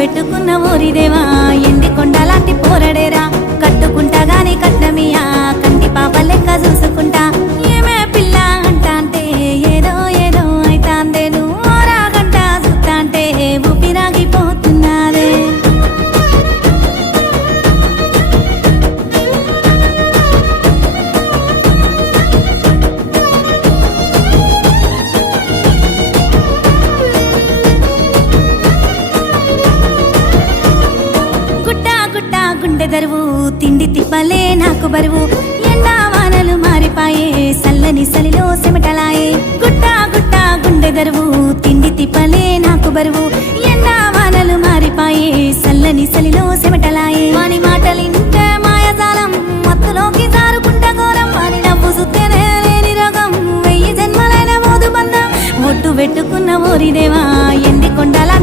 పెట్టుకున్న ఓరిదేవా ఎండి కొండలాంటి పోరడేరా కట్టుకుంటా గాని కట్నమియా కంటి పాప లెక్క చూసుకుంటా ఏమే పిల్ల అంటా అంటే ఏదో ఏదో అయితాందే నువ్వు రాగంట చూస్తా అంటే ఊపిరాగిపోతున్నాదే గుండె దరువు తిండి తిప్పలే నాకు బరువు ఎండా వానలు మారిపాయే సల్లని సలిలో సెమటలాయే గుట్టా గుట్టా గుండె దరువు తిండి తిప్పలే నాకు బరువు ఎండా వానలు మారిపాయే సల్లని సలిలో సెమటలాయే వాని మాటలింటే మాయజాలం మత్తులోకి జారుకుంట ఘోరం వాని నవ్వు సుత్తేనే లేని రోగం 1000 జన్మలైన మోదు బంధం ఒట్టు పెట్టుకున్న ఓరిదేవా ఎండి కొండలా